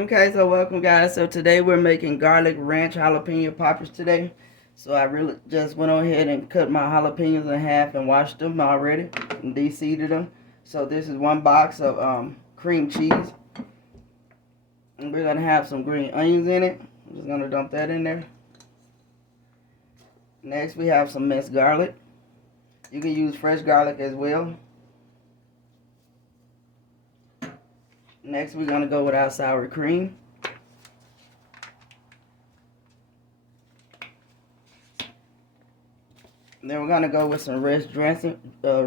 Okay, so welcome guys. So today we're making garlic ranch jalapeno poppers today. So I really just went on ahead and cut my jalapenos in half and washed them already and de-seeded them. So this is one box of cream cheese. And we're gonna have some green onions in it. I'm just gonna dump that in there. Next we have some minced garlic. You can use fresh garlic as well. Next we're gonna go with our sour cream. Then we're gonna go with some ranch dressing for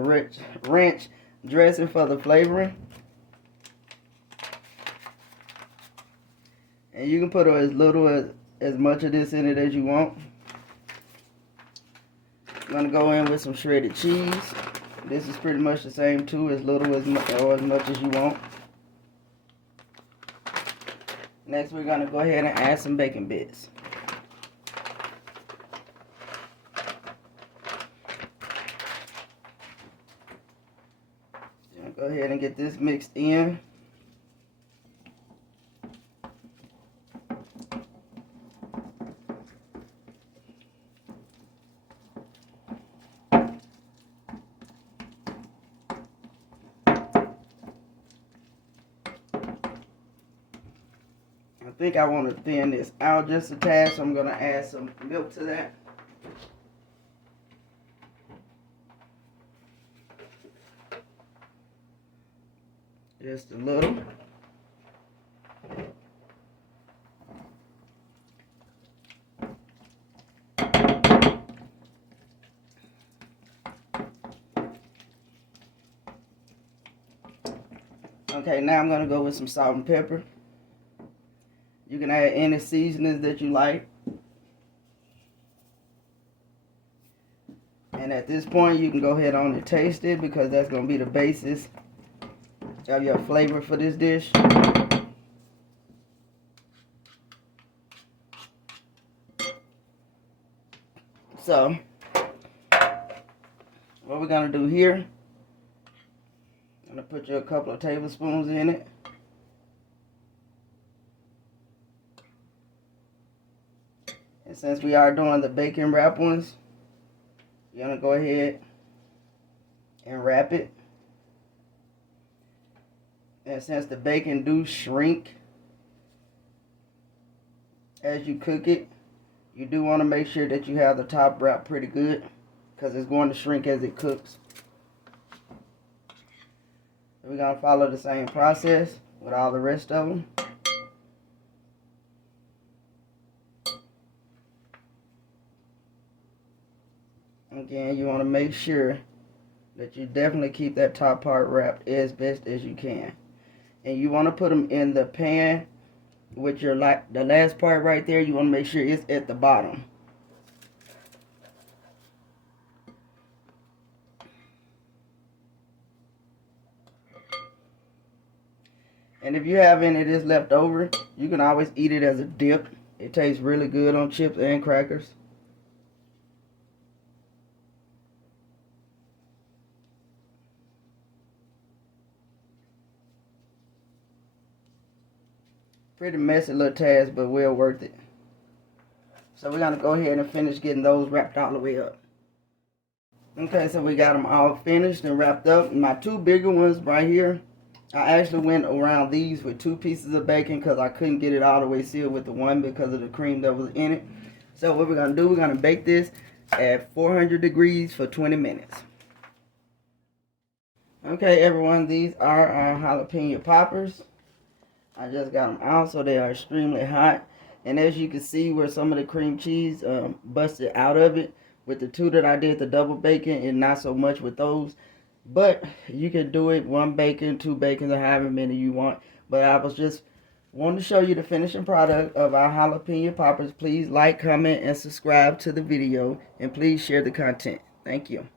the flavoring. And you can put as little as much of this in it as you want. I'm gonna go in with some shredded cheese. This is pretty much the same too, as little as much as you want. Next we're gonna go ahead and add some bacon bits. Go ahead and get this mixed in. I think I want to thin this out just a tad, so I'm going to add some milk to that. Just a little. Okay, now I'm going to go with some salt and pepper. You can add any seasonings that you like. And at this point, you can go ahead on and taste it, because that's going to be the basis of your flavor for this dish. So, what we're going to do here, I'm going to put you a couple of tablespoons in it. And since we are doing the bacon wrap ones, you're going to go ahead and wrap it. And since the bacon do shrink as you cook it, you do want to make sure that you have the top wrapped pretty good, because it's going to shrink as it cooks. So we're going to follow the same process with all the rest of them. Again, you want to make sure that you definitely keep that top part wrapped as best as you can. And you want to put them in the pan with your the last part right there. You want to make sure it's at the bottom. And if you have any of this left over, you can always eat it as a dip. It tastes really good on chips and crackers. Pretty messy little task, but well worth it. So we're going to go ahead and finish getting those wrapped all the way up. Okay, so we got them all finished and wrapped up. My two bigger ones right here, I actually went around these with 2 pieces of bacon, because I couldn't get it all the way sealed with the one because of the cream that was in it. So what we're going to do, we're going to bake this at 400 degrees for 20 minutes. Okay, everyone, these are our jalapeno poppers. I just got them out, so they are extremely hot. And as you can see where some of the cream cheese busted out of it, with the 2 that I did the double bacon, and not so much with those. But you can do it 1 bacon, 2 bacons, or however many you want. But I was just wanting to show you the finishing product of our jalapeno poppers. Please like, comment, and subscribe to the video. And please share the content. Thank you.